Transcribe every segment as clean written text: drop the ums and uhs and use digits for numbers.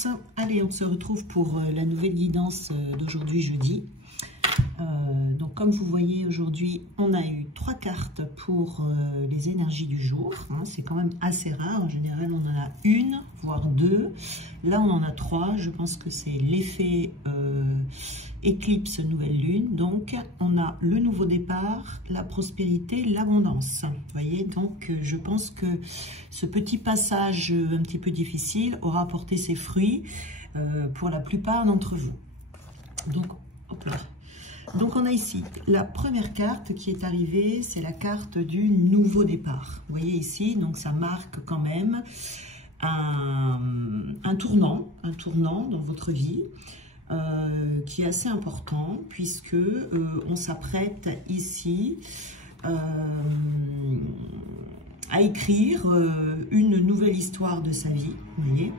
guidance. Allez, on se retrouve pour la nouvelle guidance d'aujourd'hui jeudi. Donc comme vous voyez aujourd'hui, on a eu 3 cartes pour les énergies du jour. Hein, c'est quand même assez rare. En général, on en a 1, voire 2. Là, on en a 3. Je pense que c'est l'effet éclipse nouvelle lune. Donc, on a le nouveau départ, la prospérité, l'abondance. Vous voyez, donc je pense que ce petit passage un petit peu difficile aura porté ses fruits pour la plupart d'entre vous. Donc, hop là. Donc on a ici la première carte qui est arrivée, c'est la carte du nouveau départ. Vous voyez ici, donc ça marque quand même un tournant dans votre vie qui est assez important puisque on s'apprête ici à écrire une nouvelle histoire de sa vie, vous voyez.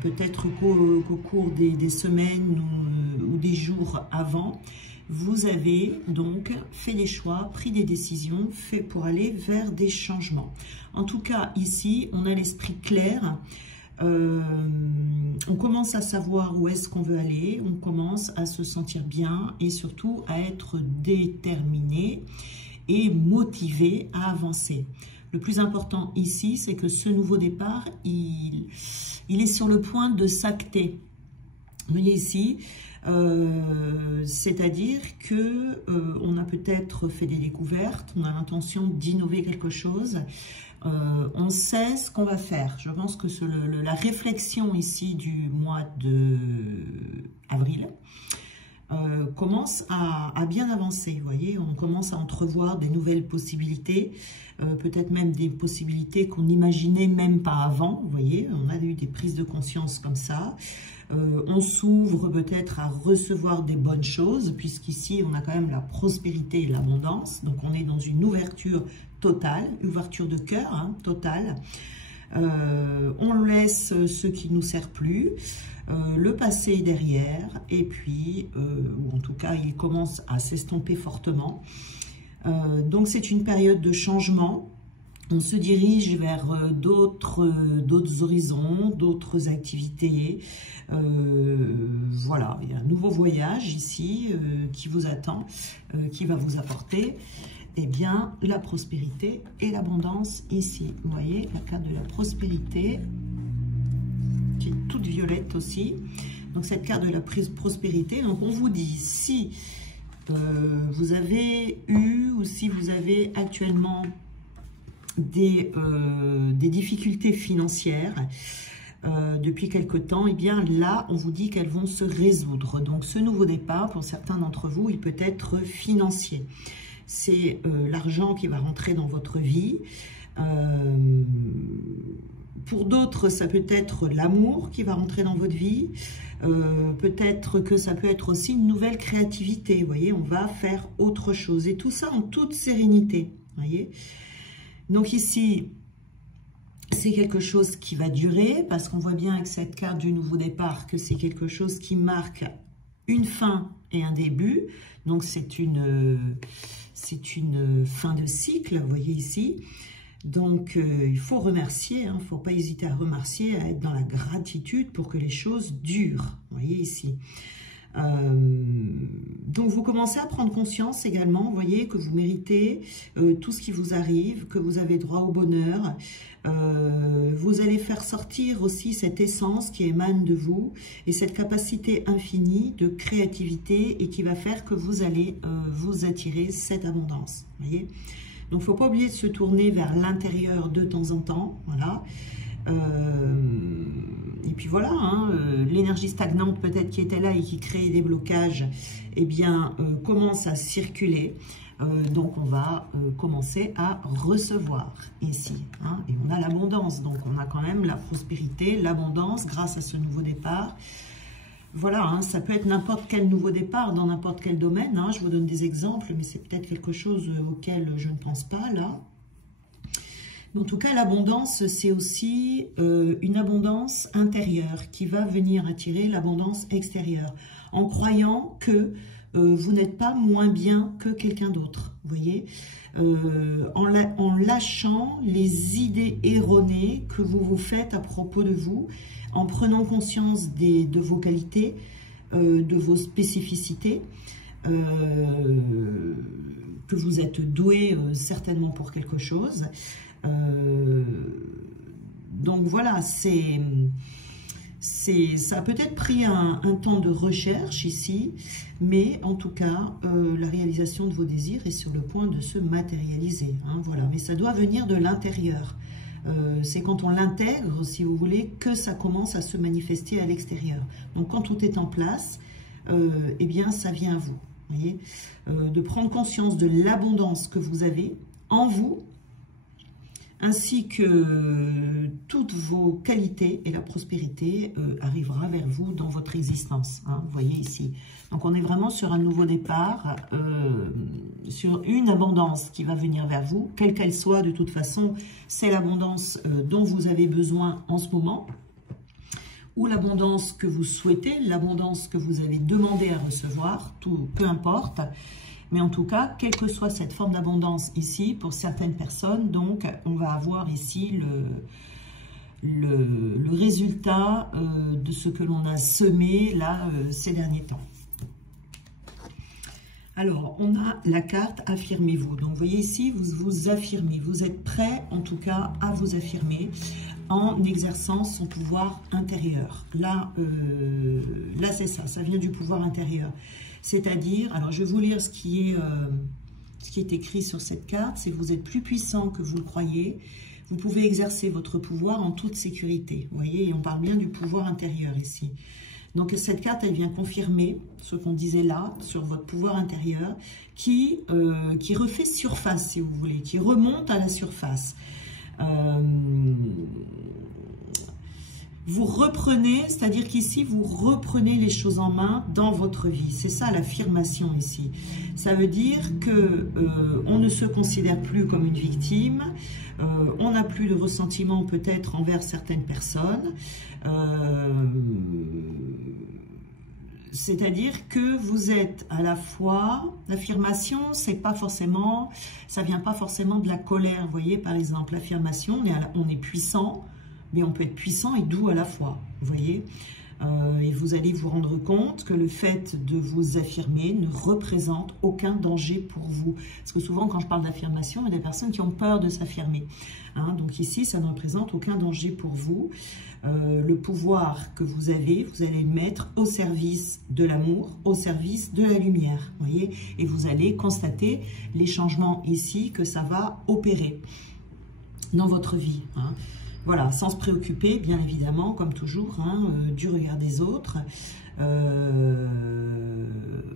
Peut-être qu'au cours des semaines ou des jours avant, vous avez donc fait des choix, pris des décisions, fait pour aller vers des changements. En tout cas, ici, on a l'esprit clair. On commence à savoir où est-ce qu'on veut aller, on commence à se sentir bien et surtout à être déterminé et motivé à avancer. Le plus important ici, c'est que ce nouveau départ, il est sur le point de s'acter. Vous voyez ici, c'est-à-dire que on a peut-être fait des découvertes, on a l'intention d'innover quelque chose, on sait ce qu'on va faire. Je pense que la réflexion ici du mois de avril commence à bien avancer, vous voyez, on commence à entrevoir des nouvelles possibilités, peut-être même des possibilités qu'on n'imaginait même pas avant, vous voyez, on a eu des prises de conscience comme ça, on s'ouvre peut-être à recevoir des bonnes choses, puisqu'ici on a quand même la prospérité et l'abondance, donc on est dans une ouverture totale, ouverture de cœur, hein, totale. On laisse ce qui ne nous sert plus, le passé est derrière, et puis, ou en tout cas, il commence à s'estomper fortement. Donc, c'est une période de changement. On se dirige vers d'autres horizons, d'autres activités. Voilà, il y a un nouveau voyage ici qui vous attend, qui va vous apporter eh bien, la prospérité et l'abondance ici. Vous voyez, la carte de la prospérité, qui est toute violette aussi. Donc, cette carte de la prospérité, donc on vous dit, si vous avez eu ou si vous avez actuellement des difficultés financières depuis quelque temps, eh bien là, on vous dit qu'elles vont se résoudre. Donc, ce nouveau départ, pour certains d'entre vous, il peut être financier. C'est l'argent qui va rentrer dans votre vie. Pour d'autres, ça peut être l'amour qui va rentrer dans votre vie. Peut-être que ça peut être aussi une nouvelle créativité. Vous voyez, on va faire autre chose. Et tout ça en toute sérénité. Vous voyez. Donc ici, c'est quelque chose qui va durer parce qu'on voit bien avec cette carte du nouveau départ que c'est quelque chose qui marque une fin et un début. Donc, c'est une fin de cycle, vous voyez ici. Donc, il faut remercier, il ne faut pas hésiter à remercier, à être dans la gratitude pour que les choses durent, vous voyez ici. Donc, vous commencez à prendre conscience également, vous voyez, que vous méritez tout ce qui vous arrive, que vous avez droit au bonheur. Vous allez faire sortir aussi cette essence qui émane de vous et cette capacité infinie de créativité et qui va faire que vous allez vous attirer cette abondance, vous voyez. Donc, il ne faut pas oublier de se tourner vers l'intérieur de temps en temps, voilà. Et puis voilà, hein, l'énergie stagnante peut-être qui était là et qui créait des blocages, eh bien, commence à circuler. Donc, on va commencer à recevoir ici. Hein, et on a l'abondance, donc on a quand même la prospérité, l'abondance grâce à ce nouveau départ. Voilà, hein, ça peut être n'importe quel nouveau départ dans n'importe quel domaine. Hein, je vous donne des exemples, mais c'est peut-être quelque chose auquel je ne pense pas là. En tout cas, l'abondance, c'est aussi une abondance intérieure qui va venir attirer l'abondance extérieure. En croyant que vous n'êtes pas moins bien que quelqu'un d'autre, vous voyez, en lâchant les idées erronées que vous vous faites à propos de vous, en prenant conscience de vos qualités, de vos spécificités, que vous êtes doué certainement pour quelque chose. Donc voilà, ça a peut-être pris un temps de recherche ici, mais en tout cas, la réalisation de vos désirs est sur le point de se matérialiser. Hein, voilà. Mais ça doit venir de l'intérieur. C'est quand on l'intègre, si vous voulez, que ça commence à se manifester à l'extérieur. Donc quand tout est en place, eh bien ça vient à vous. Voyez, de prendre conscience de l'abondance que vous avez en vous, ainsi que toutes vos qualités, et la prospérité arrivera vers vous dans votre existence. Hein, vous voyez ici. Donc on est vraiment sur un nouveau départ, sur une abondance qui va venir vers vous, quelle qu'elle soit. De toute façon, c'est l'abondance dont vous avez besoin en ce moment, ou l'abondance que vous souhaitez, l'abondance que vous avez demandé à recevoir, tout, peu importe. Mais en tout cas, quelle que soit cette forme d'abondance ici, pour certaines personnes, donc on va avoir ici le résultat de ce que l'on a semé là ces derniers temps. Alors, on a la carte « Affirmez-vous ». Donc, vous voyez ici, vous vous affirmez. Vous êtes prêt, en tout cas, à vous affirmer en exerçant son pouvoir intérieur. Là, là c'est ça, ça vient du pouvoir intérieur. C'est-à-dire, alors je vais vous lire ce qui est écrit sur cette carte, c'est que vous êtes plus puissant que vous le croyez. Vous pouvez exercer votre pouvoir en toute sécurité. Vous voyez, et on parle bien du pouvoir intérieur ici. Donc cette carte, elle vient confirmer ce qu'on disait là, sur votre pouvoir intérieur, qui refait surface, si vous voulez, qui remonte à la surface. Vous reprenez, c'est-à-dire qu'ici, vous reprenez les choses en main dans votre vie. C'est ça l'affirmation ici. Ça veut dire que on ne se considère plus comme une victime, on n'a plus de ressentiment peut-être envers certaines personnes. C'est-à-dire que vous êtes à la fois, l'affirmation, c'est pas forcément, ça vient pas forcément de la colère. Vous voyez, par exemple, l'affirmation, on est puissant, mais on peut être puissant et doux à la fois, vous voyez. Et vous allez vous rendre compte que le fait de vous affirmer ne représente aucun danger pour vous. Parce que souvent, quand je parle d'affirmation, il y a des personnes qui ont peur de s'affirmer. Hein, donc ici, ça ne représente aucun danger pour vous. Le pouvoir que vous allez le mettre au service de l'amour, au service de la lumière, vous voyez. Et vous allez constater les changements ici que ça va opérer dans votre vie, hein. Voilà, sans se préoccuper, bien évidemment, comme toujours, hein, du regard des autres.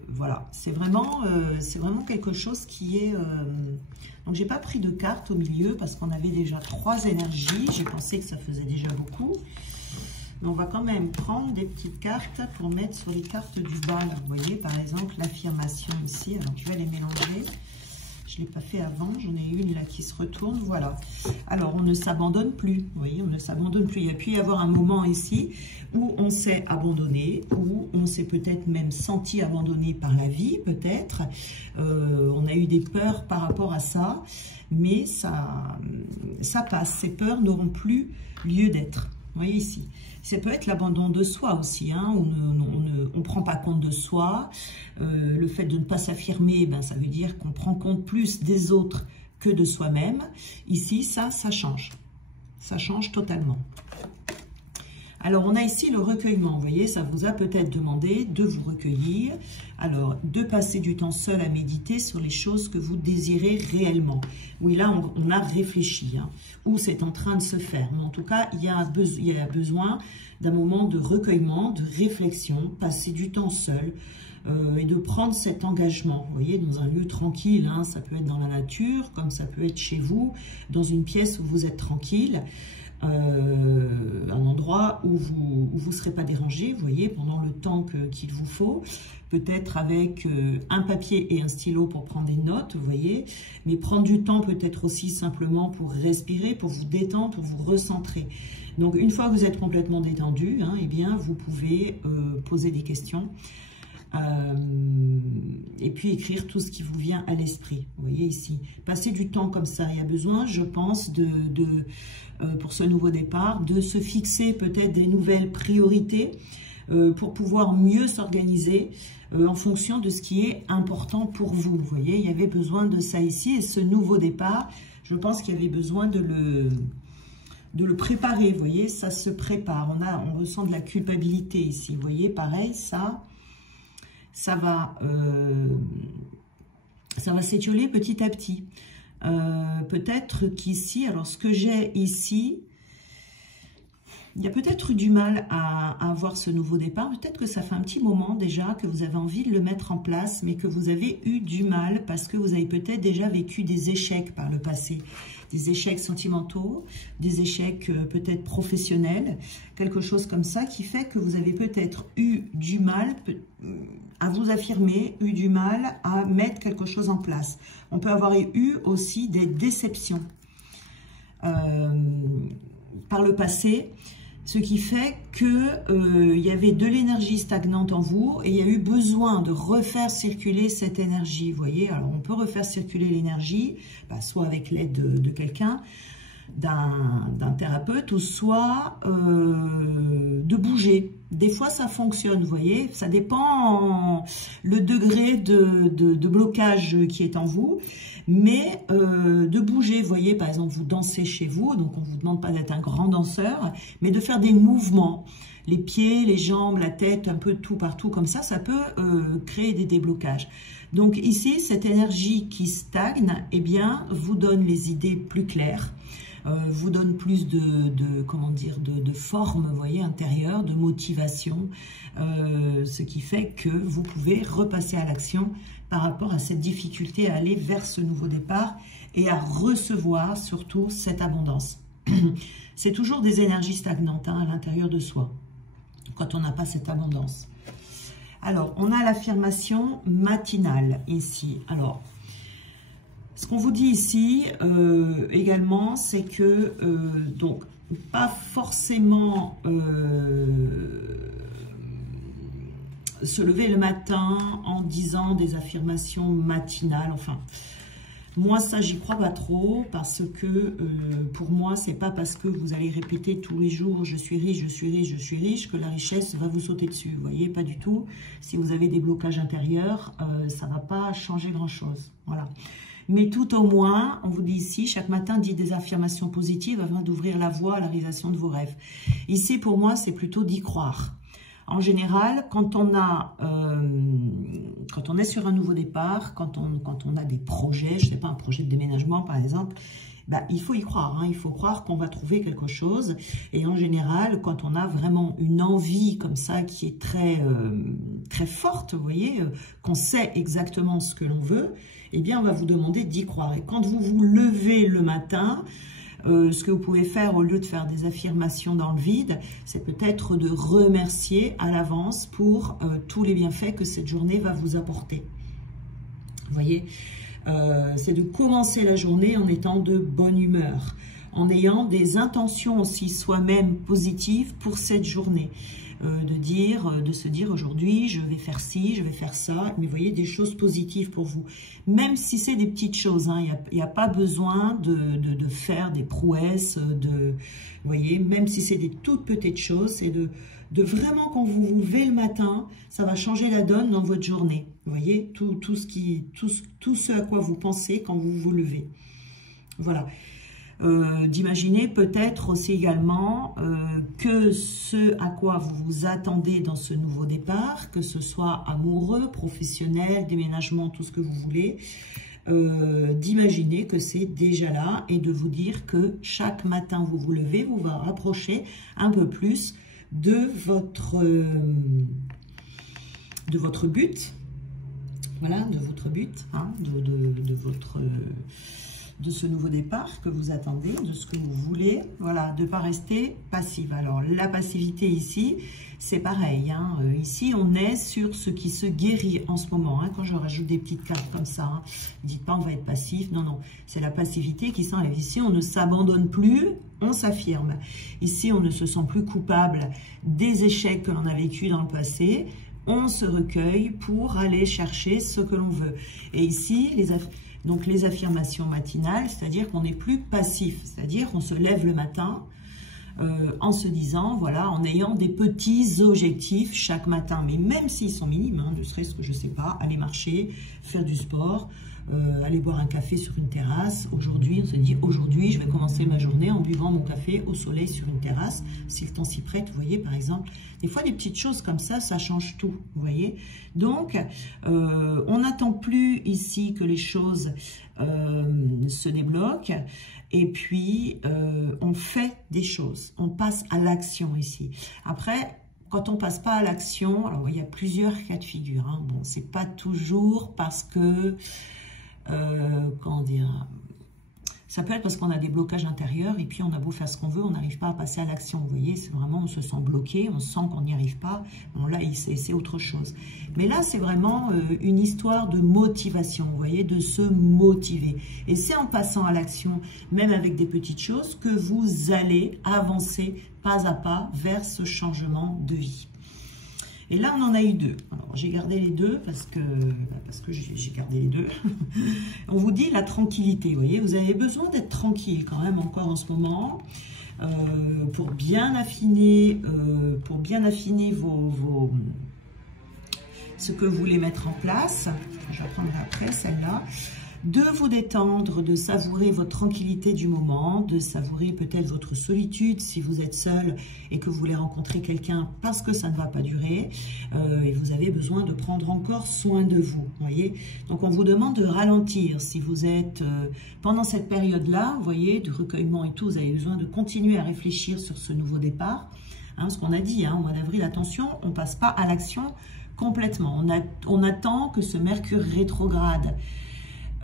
Voilà, c'est vraiment quelque chose qui est... Donc, j'ai pas pris de carte au milieu parce qu'on avait déjà 3 énergies. J'ai pensé que ça faisait déjà beaucoup. Mais on va quand même prendre des petites cartes pour mettre sur les cartes du bas. Là, vous voyez, par exemple, l'affirmation ici. Alors, je vais les mélanger. Je ne l'ai pas fait avant, j'en ai une là qui se retourne, voilà. Alors, on ne s'abandonne plus, vous voyez, on ne s'abandonne plus. Il y a pu y avoir un moment ici où on s'est abandonné, où on s'est peut-être même senti abandonné par la vie, peut-être. On a eu des peurs par rapport à ça, mais ça passe. Ces peurs n'auront plus lieu d'être. Vous voyez ici, ça peut être l'abandon de soi aussi, hein, où on ne prend pas compte de soi. Le fait de ne pas s'affirmer, ben, ça veut dire qu'on prend compte plus des autres que de soi-même. Ici, ça change. Ça change totalement. Alors, on a ici le recueillement. Vous voyez, ça vous a peut-être demandé de vous recueillir. Alors, de passer du temps seul à méditer sur les choses que vous désirez réellement. Oui, là, on a réfléchi, hein, ou c'est en train de se faire. Mais en tout cas, il y a besoin d'un moment de recueillement, de réflexion, passer du temps seul et de prendre cet engagement. Vous voyez, dans un lieu tranquille, hein, ça peut être dans la nature, comme ça peut être chez vous, dans une pièce où vous êtes tranquille. Un endroit où vous ne serez pas dérangé, vous voyez, pendant le temps qu'il vous faut, peut-être avec un papier et un stylo pour prendre des notes, vous voyez, mais prendre du temps peut-être aussi simplement pour respirer, pour vous détendre, pour vous recentrer. Donc, une fois que vous êtes complètement détendu, hein, eh bien, vous pouvez poser des questions Et puis écrire tout ce qui vous vient à l'esprit. Vous voyez ici, passer du temps comme ça. Il y a besoin, je pense, pour ce nouveau départ, de se fixer peut-être des nouvelles priorités pour pouvoir mieux s'organiser en fonction de ce qui est important pour vous. Vous voyez, il y avait besoin de ça ici. Et ce nouveau départ, je pense qu'il y avait besoin de le préparer. Vous voyez, ça se prépare. On ressent de la culpabilité ici. Vous voyez, pareil, ça va s'étioler petit à petit. Peut-être qu'ici, alors ce que j'ai ici, il y a peut-être eu du mal à avoir ce nouveau départ. Peut-être que ça fait un petit moment déjà que vous avez envie de le mettre en place, mais que vous avez eu du mal parce que vous avez peut-être déjà vécu des échecs par le passé. Des échecs sentimentaux, des échecs peut-être professionnels, quelque chose comme ça qui fait que vous avez peut-être eu du mal à vous affirmer, eu du mal à mettre quelque chose en place. On peut avoir eu aussi des déceptions par le passé, ce qui fait que y avait de l'énergie stagnante en vous et il y a eu besoin de refaire circuler cette énergie. Vous voyez, alors on peut refaire circuler l'énergie, soit avec l'aide de quelqu'un, d'un thérapeute, ou soit de bouger. Des fois, ça fonctionne, vous voyez. Ça dépend le degré de blocage qui est en vous. Mais de bouger, vous voyez, par exemple, vous dansez chez vous, donc on ne vous demande pas d'être un grand danseur, mais de faire des mouvements. Les pieds, les jambes, la tête, un peu tout partout comme ça, ça peut créer des déblocages. Donc ici, cette énergie qui stagne, eh bien, vous donne les idées plus claires. Vous donne plus comment dire, de forme, vous voyez, intérieure, de motivation, ce qui fait que vous pouvez repasser à l'action par rapport à cette difficulté à aller vers ce nouveau départ et à recevoir surtout cette abondance. C'est toujours des énergies stagnantes à l'intérieur de soi, quand on n'a pas cette abondance. Alors, on a l'affirmation matinale ici. Alors, ce qu'on vous dit ici également, c'est que, donc, pas forcément se lever le matin en disant des affirmations matinales. Enfin, moi, ça, j'y crois pas trop parce que pour moi, c'est pas parce que vous allez répéter tous les jours « je suis riche, je suis riche, je suis riche » que la richesse va vous sauter dessus. Vous voyez, pas du tout. Si vous avez des blocages intérieurs, ça va pas changer grand-chose. Voilà. Mais tout au moins, on vous dit ici, chaque matin, dites des affirmations positives afin d'ouvrir la voie à la réalisation de vos rêves. Ici, pour moi, c'est plutôt d'y croire. En général, quand on est sur un nouveau départ, quand on a des projets, je ne sais pas, un projet de déménagement par exemple, il faut y croire, hein, il faut croire qu'on va trouver quelque chose. Et en général, quand on a vraiment une envie comme ça qui est très forte, vous voyez, qu'on sait exactement ce que l'on veut, eh bien on va vous demander d'y croire. Et quand vous vous levez le matin, ce que vous pouvez faire au lieu de faire des affirmations dans le vide, c'est peut-être de remercier à l'avance pour tous les bienfaits que cette journée va vous apporter. Vous voyez, c'est de commencer la journée en étant de bonne humeur, en ayant des intentions aussi soi-même positives pour cette journée. De se dire aujourd'hui, je vais faire ci, je vais faire ça, mais vous voyez, des choses positives pour vous. Même si c'est des petites choses, hein, il n'y a pas besoin de faire des prouesses, vous voyez, même si c'est des toutes petites choses, c'est de vraiment, quand vous vous levez le matin, ça va changer la donne dans votre journée. Vous voyez, tout ce à quoi vous pensez quand vous vous levez. Voilà. D'imaginer peut-être aussi également que ce à quoi vous vous attendez dans ce nouveau départ, que ce soit amoureux, professionnel, déménagement, tout ce que vous voulez, d'imaginer que c'est déjà là et de vous dire que chaque matin vous vous levez, vous va rapprocher un peu plus de votre but, voilà, de votre but, hein, de ce nouveau départ que vous attendez, de ce que vous voulez, voilà, de ne pas rester passive. Alors, la passivité ici, c'est pareil, hein, ici, on est sur ce qui se guérit en ce moment, hein, quand je rajoute des petites cartes comme ça, hein, dites pas on va être passif, non, non, c'est la passivité qui s'enlève. Ici, on ne s'abandonne plus, on s'affirme. Ici, on ne se sent plus coupable des échecs que l'on a vécu dans le passé, on se recueille pour aller chercher ce que l'on veut. Et ici, donc les affirmations matinales, c'est-à-dire qu'on n'est plus passif, c'est-à-dire qu'on se lève le matin en se disant, voilà, en ayant des petits objectifs chaque matin, mais même s'ils sont minimes, hein, ne serait-ce que, je sais pas, aller marcher, faire du sport, aller boire un café sur une terrasse. Aujourd'hui, on se dit, aujourd'hui, je vais commencer ma journée en buvant mon café au soleil sur une terrasse, si le temps s'y prête, vous voyez, par exemple. Des fois, des petites choses comme ça change tout, vous voyez. Donc, on n'attend plus ici que les choses se débloquent, et puis on fait des choses, on passe à l'action ici. Après, quand on passe pas à l'action, alors il y a plusieurs cas de figure, hein. Bon, c'est pas toujours parce que comment dire, ça peut être parce qu'on a des blocages intérieurs et puis on a beau faire ce qu'on veut, on n'arrive pas à passer à l'action. Vous voyez, c'est vraiment, on se sent bloqué, on sent qu'on n'y arrive pas. Bon, là, c'est autre chose. Mais là, c'est vraiment une histoire de motivation, vous voyez, de se motiver. Et c'est en passant à l'action, même avec des petites choses, que vous allez avancer pas à pas vers ce changement de vie. Et là, on en a eu deux. Alors, j'ai gardé les deux parce que j'ai gardé les deux. On vous dit la tranquillité, vous voyez. Vous avez besoin d'être tranquille quand même encore en ce moment pour bien affiner ce que vous voulez mettre en place. Je reprendrai après celle-là. De vous détendre, de savourer votre tranquillité du moment, de savourer peut-être votre solitude si vous êtes seul et que vous voulez rencontrer quelqu'un parce que ça ne va pas durer et vous avez besoin de prendre encore soin de vous, voyez. Donc on vous demande de ralentir si vous êtes pendant cette période-là, vous voyez, de recueillement et tout, vous avez besoin de continuer à réfléchir sur ce nouveau départ. Hein, ce qu'on a dit, hein, au mois d'avril, attention, on ne passe pas à l'action complètement. On attend que ce Mercure rétrograde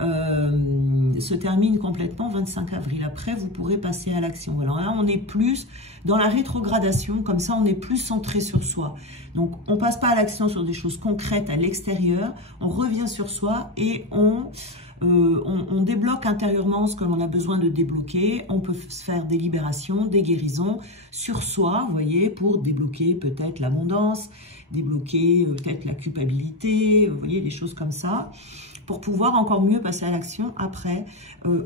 se termine complètement 25 avril. Après, vous pourrez passer à l'action. Alors là, on est plus dans la rétrogradation, comme ça, on est plus centré sur soi. Donc, on passe pas à l'action sur des choses concrètes à l'extérieur, on revient sur soi et on débloque intérieurement ce que l'on a besoin de débloquer. On peut se faire des libérations, des guérisons sur soi, vous voyez, pour débloquer peut-être l'abondance, débloquer peut-être la culpabilité, vous voyez, des choses comme ça, pour pouvoir encore mieux passer à l'action après,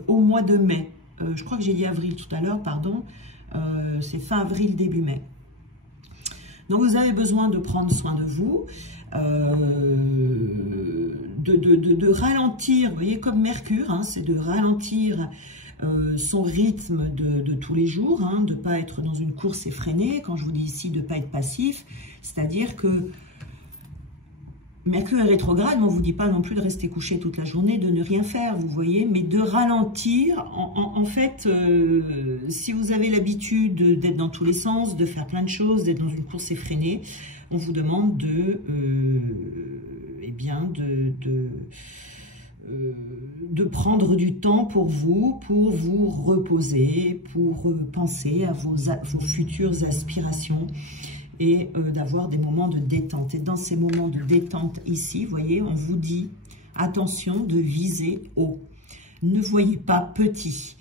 au mois de mai. Je crois que j'ai dit avril tout à l'heure, pardon. C'est fin avril, début mai. Donc, vous avez besoin de prendre soin de vous, de ralentir, vous voyez, comme Mercure, hein, c'est de ralentir son rythme de tous les jours, hein, de ne pas être dans une course effrénée. Quand je vous dis ici de ne pas être passif, c'est-à-dire que Mercure est rétrograde, mais on ne vous dit pas non plus de rester couché toute la journée, de ne rien faire, vous voyez, mais de ralentir. En fait, si vous avez l'habitude d'être dans tous les sens, de faire plein de choses, d'être dans une course effrénée, on vous demande de prendre du temps pour vous reposer, pour penser à vos futures aspirations, et d'avoir des moments de détente. Et dans ces moments de détente ici, vous voyez, on vous dit, attention de viser haut. Ne voyez pas petit.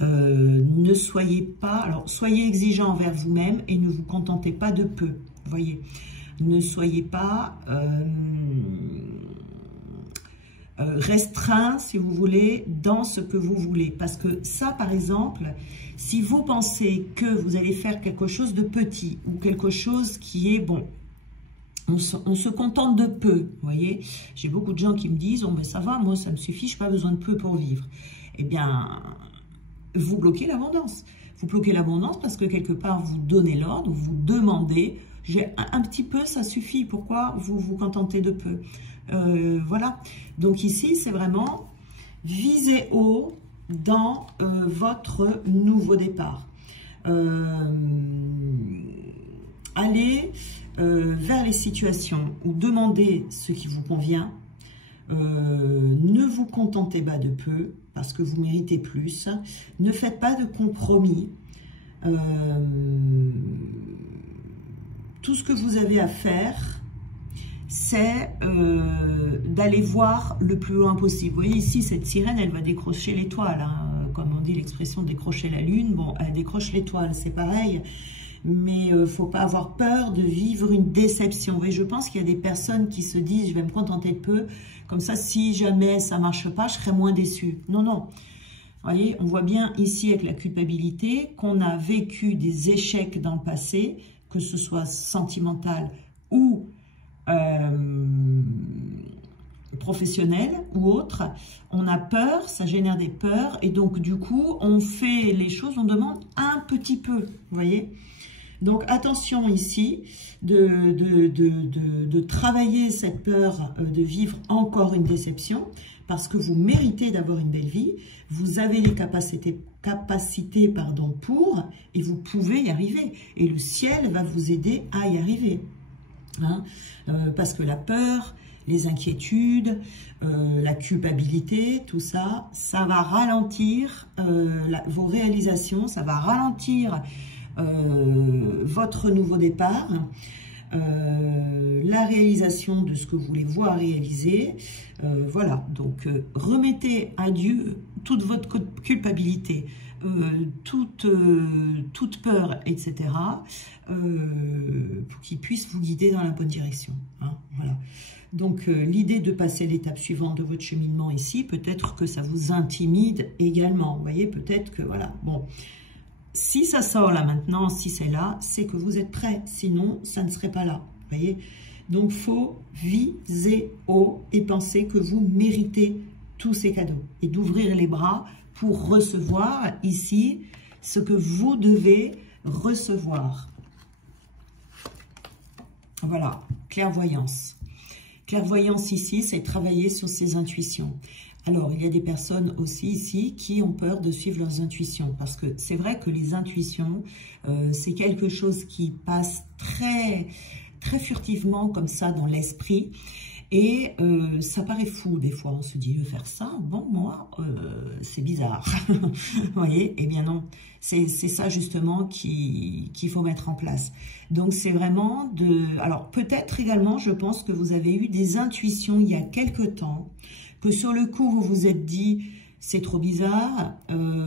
Ne soyez pas... Alors, soyez exigeant envers vous-même et ne vous contentez pas de peu. Vous voyez, ne soyez pas... restreint, si vous voulez, dans ce que vous voulez. Parce que ça, par exemple, si vous pensez que vous allez faire quelque chose de petit ou quelque chose qui est bon, on se contente de peu, vous voyez. J'ai beaucoup de gens qui me disent, oh, ben ça va, moi, ça me suffit, je n'ai pas besoin de peu pour vivre. Eh bien, vous bloquez l'abondance. Vous bloquez l'abondance parce que quelque part, vous donnez l'ordre, vous demandez, j'ai un petit peu, ça suffit. Pourquoi vous vous contentez de peu? Voilà. Donc ici, c'est vraiment viser haut dans votre nouveau départ. Allez vers les situations où demandez ce qui vous convient. Ne vous contentez pas de peu parce que vous méritez plus. Ne faites pas de compromis. Tout ce que vous avez à faire, c'est d'aller voir le plus loin possible. Vous voyez ici, cette sirène, elle va décrocher l'étoile. Hein. Comme on dit l'expression décrocher la lune, bon, elle décroche l'étoile, c'est pareil. mais il ne faut pas avoir peur de vivre une déception. Et je pense qu'il y a des personnes qui se disent, je vais me contenter de peu, comme ça, si jamais ça ne marche pas, je serai moins déçue. Non, non. Vous voyez, on voit bien ici avec la culpabilité qu'on a vécu des échecs dans le passé, que ce soit sentimental ou professionnel ou autre. On a peur, ça génère des peurs et donc du coup, on fait les choses, on demande un petit peu, vous voyez. Donc attention ici de travailler cette peur de vivre encore une déception parce que vous méritez d'avoir une belle vie, vous avez les capacités pour et vous pouvez y arriver et le ciel va vous aider à y arriver. Hein, parce que la peur, les inquiétudes, la culpabilité, tout ça, ça va ralentir vos réalisations, ça va ralentir votre nouveau départ, la réalisation de ce que vous voulez voir réaliser. Voilà, donc remettez à Dieu toute votre culpabilité, toute peur, etc., pour qu'il puisse vous guider dans la bonne direction. Hein, voilà. Donc, l'idée de passer à l'étape suivante de votre cheminement ici, peut-être que ça vous intimide également. Vous voyez, peut-être que, voilà, bon. Si ça sort là maintenant, si c'est là, c'est que vous êtes prêt. Sinon, ça ne serait pas là. Vous voyez? Donc, il faut viser haut et penser que vous méritez tous ces cadeaux. Et d'ouvrir les bras pour recevoir ici ce que vous devez recevoir. Voilà, clairvoyance. Clairvoyance ici, c'est travailler sur ses intuitions. Alors, il y a des personnes aussi ici qui ont peur de suivre leurs intuitions. Parce que c'est vrai que les intuitions, c'est quelque chose qui passe très, très furtivement comme ça dans l'esprit. Et ça paraît fou des fois. On se dit, faire ça, bon, moi, c'est bizarre. Vous voyez? Eh bien non, c'est ça justement qu'il faut mettre en place. Donc c'est vraiment de... Alors peut-être également, je pense que vous avez eu des intuitions il y a quelque temps, que sur le coup, vous vous êtes dit, c'est trop bizarre,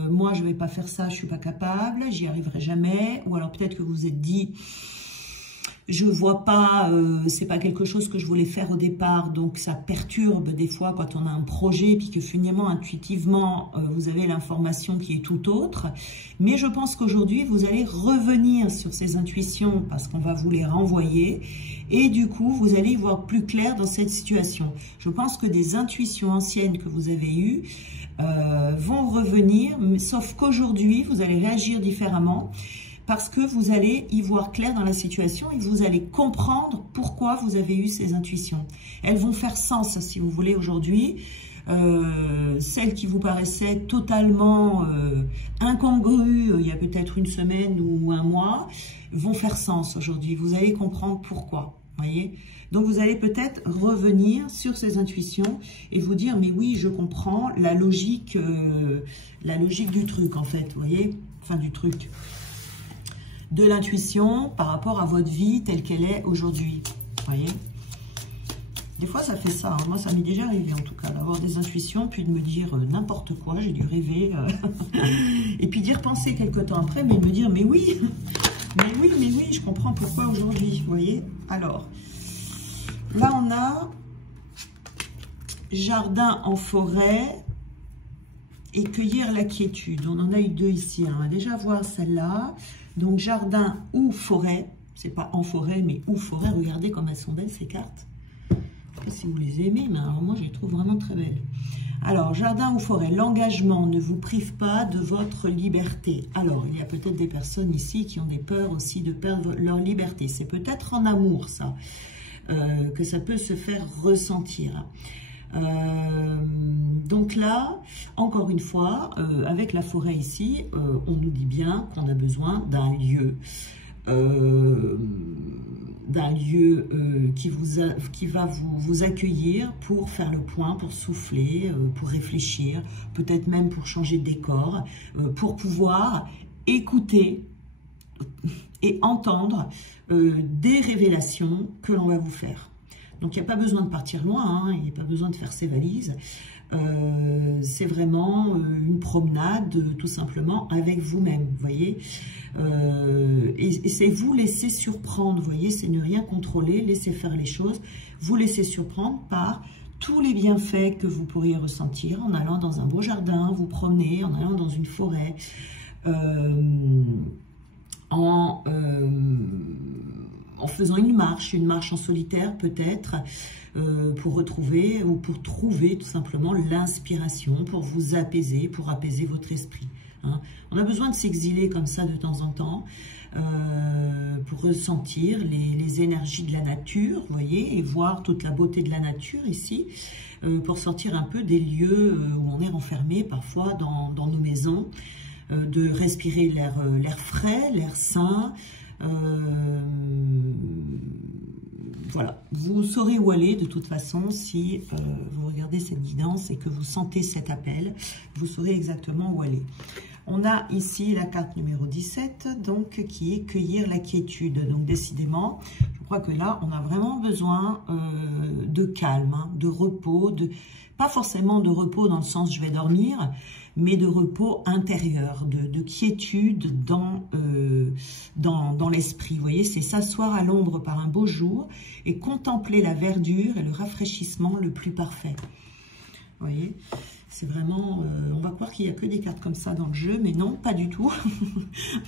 moi je ne vais pas faire ça, je ne suis pas capable, j'y arriverai jamais. Ou alors peut-être que vous vous êtes dit, je vois pas, c'est pas quelque chose que je voulais faire au départ, donc ça perturbe des fois quand on a un projet, puis que finalement, intuitivement, vous avez l'information qui est tout autre. Mais je pense qu'aujourd'hui, vous allez revenir sur ces intuitions parce qu'on va vous les renvoyer. Et du coup, vous allez y voir plus clair dans cette situation. Je pense que des intuitions anciennes que vous avez eues vont revenir, sauf qu'aujourd'hui, vous allez réagir différemment. Parce que vous allez y voir clair dans la situation et vous allez comprendre pourquoi vous avez eu ces intuitions. Elles vont faire sens, si vous voulez, aujourd'hui. Celles qui vous paraissaient totalement incongrues il y a peut-être une semaine ou un mois, vont faire sens aujourd'hui. Vous allez comprendre pourquoi, voyez. Donc vous allez peut-être revenir sur ces intuitions et vous dire, mais oui, je comprends la logique du truc, en fait, vous voyez, enfin du truc. De l'intuition par rapport à votre vie telle qu'elle est aujourd'hui. Vous voyez? Des fois, ça fait ça. Hein. Moi, ça m'est déjà arrivé, en tout cas, d'avoir des intuitions, puis de me dire n'importe quoi. J'ai dû rêver. Et puis d'y repenser quelques temps après, mais de me dire, mais oui, je comprends pourquoi aujourd'hui. Vous voyez? Alors, là, on a jardin en forêt et cueillir la quiétude. On en a eu deux ici. Alors, on va déjà voir celle-là. Donc, jardin ou forêt. C'est pas en forêt, mais ou forêt. Regardez comme elles sont belles, ces cartes. Je ne sais pas si vous les aimez, mais alors moi, je les trouve vraiment très belles. Alors, jardin ou forêt. L'engagement ne vous prive pas de votre liberté. Alors, il y a peut-être des personnes ici qui ont des peurs aussi de perdre leur liberté. C'est peut-être en amour, ça, que ça peut se faire ressentir. Donc là, encore une fois, avec la forêt ici, on nous dit bien qu'on a besoin d'un lieu qui va vous accueillir pour faire le point, pour souffler, pour réfléchir, peut-être même pour changer de décor, pour pouvoir écouter et entendre des révélations que l'on va vous faire. Donc, il n'y a pas besoin de partir loin, hein, il n'y a pas besoin de faire ses valises. C'est vraiment une promenade tout simplement avec vous-même, vous voyez. Et c'est vous laisser surprendre, vous voyez, c'est ne rien contrôler, laisser faire les choses, vous laisser surprendre par tous les bienfaits que vous pourriez ressentir en allant dans un beau jardin, vous promener, en allant dans une forêt, en faisant une marche en solitaire peut-être, pour retrouver ou pour trouver tout simplement l'inspiration, pour vous apaiser, pour apaiser votre esprit. Hein. On a besoin de s'exiler comme ça de temps en temps, pour ressentir les énergies de la nature, vous voyez, et voir toute la beauté de la nature ici, pour sortir un peu des lieux où on est renfermé parfois dans nos maisons, de respirer l'air frais, l'air sain. Voilà, vous saurez où aller de toute façon si vous regardez cette guidance et que vous sentez cet appel, vous saurez exactement où aller. On a ici la carte numéro 17, donc qui est cueillir la quiétude. Donc décidément, je crois que là, on a vraiment besoin de calme, hein, de repos, pas forcément de repos dans le sens je vais dormir, mais de repos intérieur, de quiétude dans l'esprit. Vous voyez, c'est s'asseoir à l'ombre par un beau jour et contempler la verdure et le rafraîchissement le plus parfait. Vous voyez, c'est vraiment... on va croire qu'il n'y a que des cartes comme ça dans le jeu, mais non, pas du tout.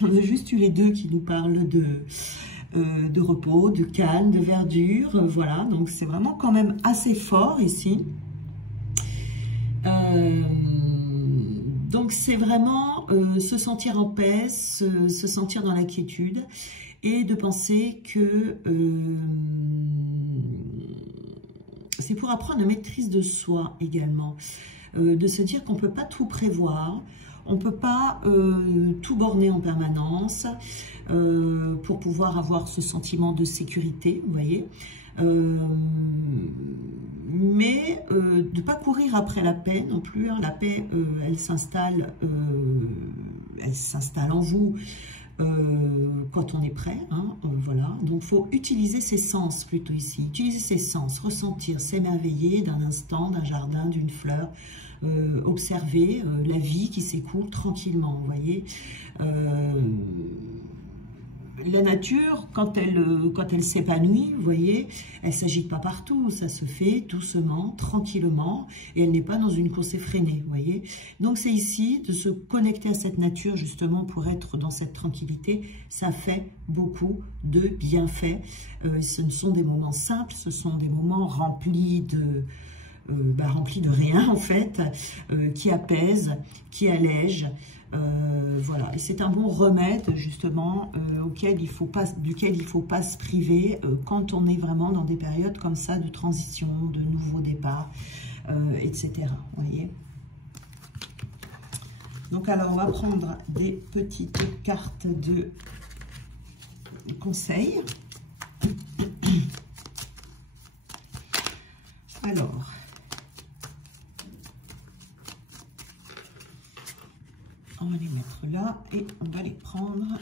On a juste eu les deux qui nous parlent de repos, de calme, de verdure. Voilà, donc c'est vraiment quand même assez fort ici. Donc c'est vraiment se sentir en paix, se sentir dans la quiétude et de penser que c'est pour apprendre la maîtrise de soi également, de se dire qu'on ne peut pas tout prévoir, on ne peut pas tout borner en permanence pour pouvoir avoir ce sentiment de sécurité, vous voyez. Mais de ne pas courir après la paix non plus. Hein. La paix, elle s'installe en vous quand on est prêt. Hein. Voilà. Donc, il faut utiliser ses sens plutôt ici. Utiliser ses sens, ressentir, s'émerveiller d'un instant, d'un jardin, d'une fleur. Observer la vie qui s'écoule tranquillement, vous voyez. La nature, quand elle s'épanouit, vous voyez, elle ne s'agite pas partout, ça se fait doucement, tranquillement, et elle n'est pas dans une course effrénée, vous voyez. Donc c'est ici de se connecter à cette nature, justement, pour être dans cette tranquillité, ça fait beaucoup de bienfaits. Ce ne sont des moments simples, ce sont des moments remplis de rien, en fait, qui apaisent, qui allègent. Voilà, et c'est un bon remède justement duquel il faut pas se priver quand on est vraiment dans des périodes comme ça de transition, de nouveau départ, etc. Vous voyez. Donc alors on va prendre des petites cartes de conseils. Alors. On va les mettre là et on va les prendre.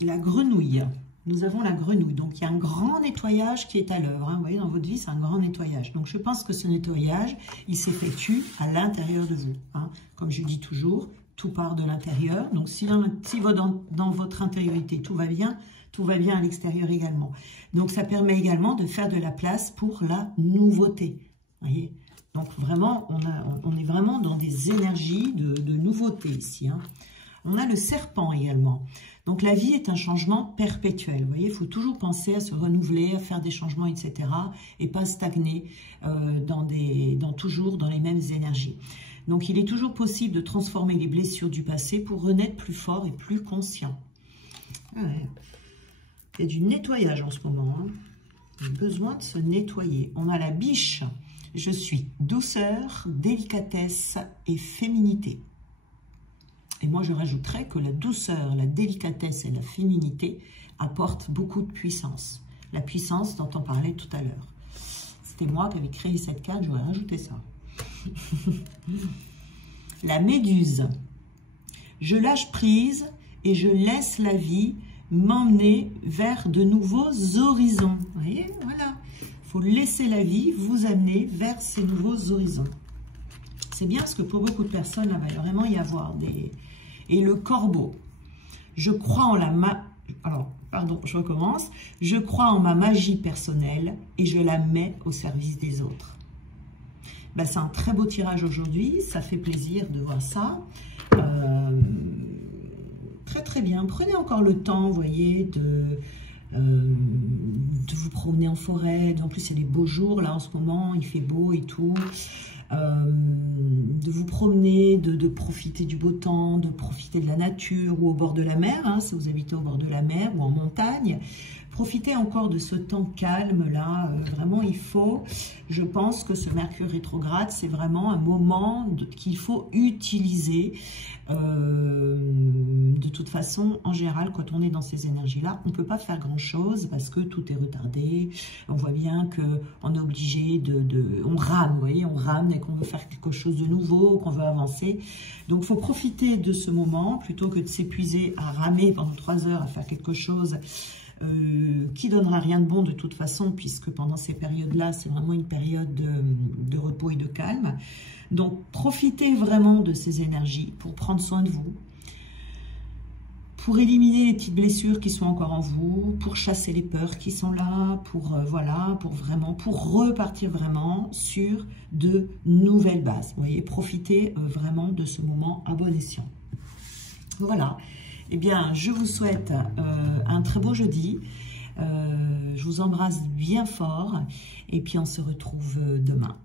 La grenouille. Nous avons la grenouille. Donc, il y a un grand nettoyage qui est à l'œuvre. Hein. Vous voyez, dans votre vie, c'est un grand nettoyage. Donc, je pense que ce nettoyage, il s'effectue à l'intérieur de vous. Hein. Comme je dis toujours, tout part de l'intérieur. Donc, si dans votre intériorité, tout va bien à l'extérieur également. Donc, ça permet également de faire de la place pour la nouveauté. Vous voyez ? Donc vraiment, on est vraiment dans des énergies de nouveauté ici. Hein. On a le serpent également. Donc la vie est un changement perpétuel. Vous voyez, il faut toujours penser à se renouveler, à faire des changements, etc. Et pas stagner toujours dans les mêmes énergies. Donc il est toujours possible de transformer les blessures du passé pour renaître plus fort et plus conscient. Ouais. Il y a du nettoyage en ce moment. Hein. On a besoin de se nettoyer. On a la biche. Je suis douceur, délicatesse et féminité. Et moi, je rajouterais que la douceur, la délicatesse et la féminité apportent beaucoup de puissance. La puissance dont on parlait tout à l'heure. C'était moi qui avais créé cette carte, j'aurais rajouté ça. La méduse. Je lâche prise et je laisse la vie m'emmener vers de nouveaux horizons. Vous voyez, voilà. Il faut laisser la vie vous amener vers ces nouveaux horizons. c'est bien parce que pour beaucoup de personnes, là, il va vraiment y avoir des... Et le corbeau, je crois en la... Alors, pardon, je recommence. Je crois en ma magie personnelle et je la mets au service des autres. Ben, c'est un très beau tirage aujourd'hui, ça fait plaisir de voir ça. Très très bien, prenez encore le temps, vous voyez, de vous promener en forêt. En plus, il y a des beaux jours là en ce moment, il fait beau et tout. De vous promener, de profiter du beau temps, de profiter de la nature ou au bord de la mer, hein, si vous habitez au bord de la mer ou en montagne. Profitez encore de ce temps calme là, vraiment il faut, je pense que ce Mercure rétrograde, c'est vraiment un moment qu'il faut utiliser. De toute façon, en général, quand on est dans ces énergies-là, on ne peut pas faire grand-chose parce que tout est retardé. On voit bien qu'on est obligé on rame, vous voyez, on rame dès qu'on veut faire quelque chose de nouveau, qu'on veut avancer. Donc, il faut profiter de ce moment plutôt que de s'épuiser à ramer pendant 3 heures à faire quelque chose qui donnera rien de bon de toute façon, puisque pendant ces périodes-là, c'est vraiment une période de repos et de calme. Donc, profitez vraiment de ces énergies pour prendre soin de vous, pour éliminer les petites blessures qui sont encore en vous, pour chasser les peurs qui sont là, pour voilà, pour repartir vraiment sur de nouvelles bases. Vous voyez, profitez vraiment de ce moment à bon escient. Voilà. Eh bien, je vous souhaite un très beau jeudi. Je vous embrasse bien fort et puis on se retrouve demain.